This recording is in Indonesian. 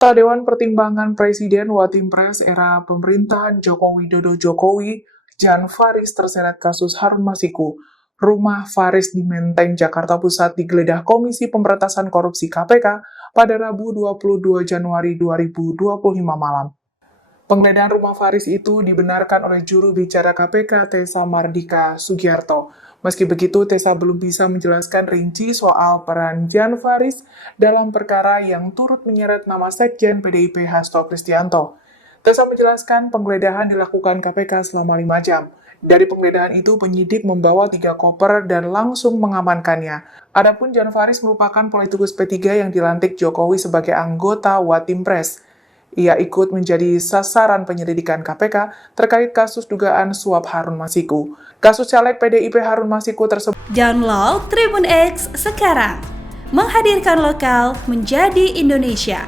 Anggota Dewan Pertimbangan Presiden Watimpres era pemerintahan Joko Widodo Jokowi, Jan Faris terseret kasus Harun Masiku. Rumah Faris di Menteng, Jakarta Pusat digeledah Komisi Pemberantasan Korupsi (KPK) pada Rabu 22 Januari 2025 malam. Penggeledahan rumah Faris itu dibenarkan oleh juru bicara KPK Tessa Mardika Sugiarto. Meski begitu, Tessa belum bisa menjelaskan rinci soal peran Jan Faris dalam perkara yang turut menyeret nama Sekjen PDIP Hasto Kristianto. Tessa menjelaskan penggeledahan dilakukan KPK selama 5 jam. Dari penggeledahan itu, penyidik membawa 3 koper dan langsung mengamankannya. Adapun Jan Faris merupakan politikus P3 yang dilantik Jokowi sebagai anggota Watimpres. Ia ikut menjadi sasaran penyelidikan KPK terkait kasus dugaan suap Harun Masiku. Kasus caleg PDIP Harun Masiku tersebut. Download Tribun X sekarang, menghadirkan lokal menjadi Indonesia.